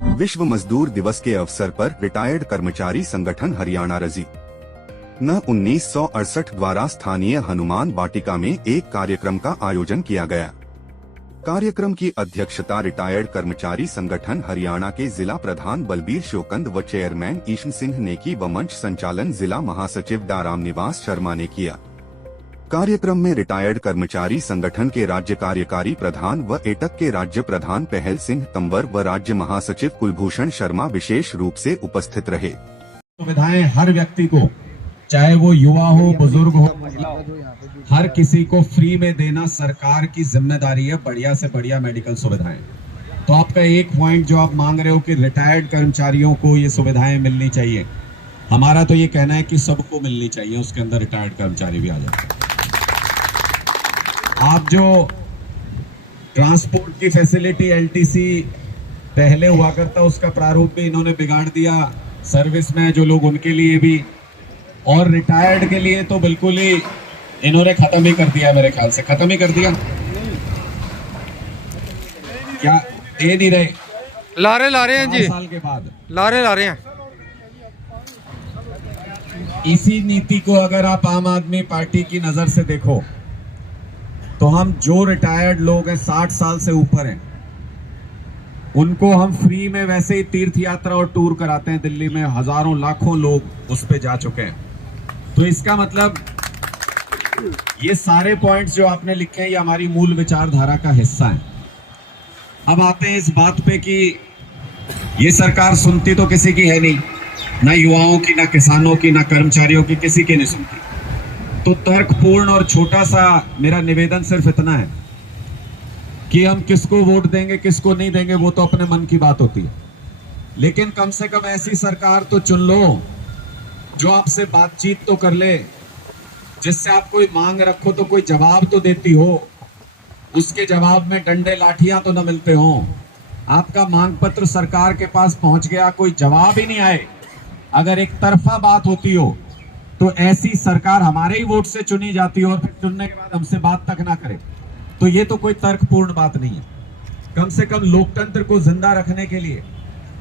विश्व मजदूर दिवस के अवसर पर रिटायर्ड कर्मचारी संगठन हरियाणा रजी न 1968 द्वारा स्थानीय हनुमान वाटिका में एक कार्यक्रम का आयोजन किया गया। कार्यक्रम की अध्यक्षता रिटायर्ड कर्मचारी संगठन हरियाणा के जिला प्रधान बलबीर शोकंद व चेयरमैन ईशन सिंह ने की व मंच संचालन जिला महासचिव डा रामनिवास शर्मा ने किया। कार्यक्रम में रिटायर्ड कर्मचारी संगठन के राज्य कार्यकारी प्रधान व एटक के राज्य प्रधान पहल सिंह तंवर व राज्य महासचिव कुलभूषण शर्मा विशेष रूप से उपस्थित रहे। सुविधाएं हर व्यक्ति को, चाहे वो युवा हो, बुजुर्ग हो, महिला हो, हर किसी को फ्री में देना सरकार की जिम्मेदारी है। बढ़िया से बढ़िया मेडिकल सुविधाएं। तो आपका एक पॉइंट जो आप मांग रहे हो कि रिटायर्ड कर्मचारियों को ये सुविधाएं मिलनी चाहिए, हमारा तो ये कहना है कि सबको मिलनी चाहिए, उसके अंदर रिटायर्ड कर्मचारी भी आ जाते हैं। आप जो ट्रांसपोर्ट की फैसिलिटी एलटीसी पहले हुआ करता, उसका प्रारूप भी इन्होंने बिगाड़ दिया। सर्विस में जो लोग, उनके लिए भी, और रिटायर्ड के लिए तो बिल्कुल ही इन्होंने खत्म ही कर दिया। मेरे ख्याल से खत्म ही कर दिया। क्या दे नहीं रहे? ला रहे हैं जी, साल के बाद ला रहे हैं। इसी नीति को अगर आप आम आदमी पार्टी की नजर से देखो तो हम जो रिटायर्ड लोग हैं 60 साल से ऊपर हैं, उनको हम फ्री में वैसे ही तीर्थ यात्रा और टूर कराते हैं। दिल्ली में हजारों लाखों लोग उस पे जा चुके हैं। तो इसका मतलब ये सारे पॉइंट्स जो आपने लिखे हैं, ये हमारी मूल विचारधारा का हिस्सा है। अब आते हैं इस बात पे कि ये सरकार सुनती तो किसी की है नहीं, ना युवाओं की, ना किसानों की, ना कर्मचारियों की, किसी की नहीं सुनती। तो तर्कपूर्ण और छोटा सा मेरा निवेदन सिर्फ इतना है कि हम किसको वोट देंगे, किसको नहीं देंगे, वो तो अपने मन की बात होती है। लेकिन कम से कम ऐसी सरकार तो चुन लो जो आपसे बातचीत तो कर ले, जिससे आप कोई मांग रखो तो कोई जवाब तो देती हो। उसके जवाब में डंडे लाठियां तो न मिलते हो। आपका मांग पत्र सरकार के पास पहुंच गया, कोई जवाब ही नहीं आए, अगर एक तरफा बात होती हो तो ऐसी सरकार हमारे ही वोट से चुनी जाती है और फिर चुनने के बाद हमसे बात तक ना करे, तो ये तो कोई तर्कपूर्ण बात नहीं है। कम से कम लोकतंत्र को जिंदा रखने के लिए,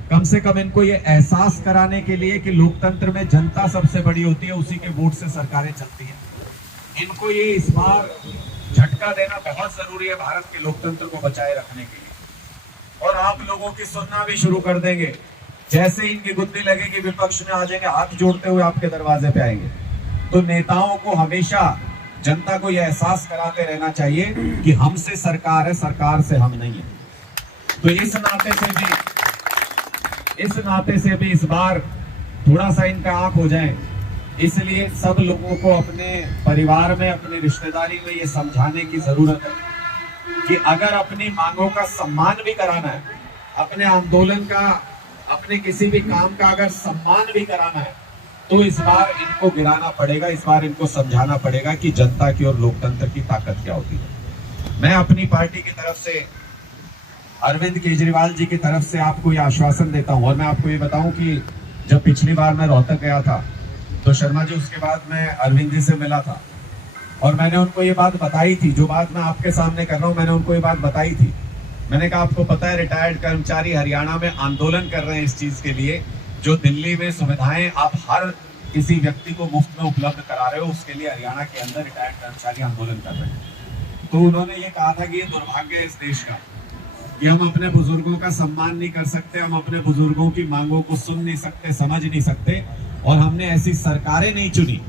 कम से कम इनको ये एहसास कराने के लिए कि लोकतंत्र में जनता सबसे बड़ी होती है, उसी के वोट से सरकारें चलती हैं, इनको ये इस बार झटका देना बहुत जरूरी है भारत के लोकतंत्र को बचाए रखने के लिए। और आप लोगों की सुनना भी शुरू कर देंगे। जैसे ही इनकी गुत्ती लगेगी, विपक्ष में आ जाएंगे, हाथ जोड़ते हुए आपके दरवाजे पे आएंगे। तो नेताओं को हमेशा जनता को यह एहसास कराते रहना चाहिए कि हमसे सरकार है, सरकार से हम नहीं है। तो इस नाते से भी इस बार थोड़ा सा इनका आंख हो जाए, इसलिए सब लोगों को अपने परिवार में, अपनी रिश्तेदारी में ये समझाने की जरूरत है कि अगर अपनी मांगों का सम्मान भी कराना है, अपने आंदोलन का, अपने किसी भी काम का अगर सम्मान भी कराना है, तो इस बार इनको गिराना पड़ेगा। इस बार इनको समझाना पड़ेगा कि जनता की और लोकतंत्र की ताकत क्या होती है। मैं अपनी पार्टी की तरफ से, अरविंद केजरीवाल जी की तरफ से आपको ये आश्वासन देता हूं। और मैं आपको ये बताऊं कि जब पिछली बार मैं रोहतक गया था तो शर्मा जी, उसके बाद मैं अरविंद जी से मिला था और मैंने उनको ये बात बताई थी, जो बात मैं आपके सामने कर रहा हूं, मैंने उनको ये बात बताई थी। मैंने कहा आपको पता है रिटायर्ड कर्मचारी हरियाणा में आंदोलन कर रहे हैं इस चीज के लिए, जो दिल्ली में सुविधाएं आप हर किसी व्यक्ति को मुफ्त में उपलब्ध करा रहे हो, उसके लिए हरियाणा के अंदर रिटायर्ड कर्मचारी आंदोलन कर रहे हैं। तो उन्होंने ये कहा था कि ये दुर्भाग्य है इस देश का कि हम अपने बुजुर्गों का सम्मान नहीं कर सकते, हम अपने बुजुर्गों की मांगों को सुन नहीं सकते, समझ नहीं सकते, और हमने ऐसी सरकारें नहीं चुनी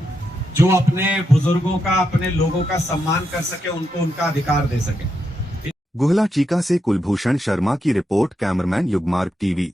जो अपने बुजुर्गों का, अपने लोगों का सम्मान कर सके, उनको उनका अधिकार दे सके। गुहला चीका से कुलभूषण शर्मा की रिपोर्ट, कैमरामैन युगमार्ग टीवी।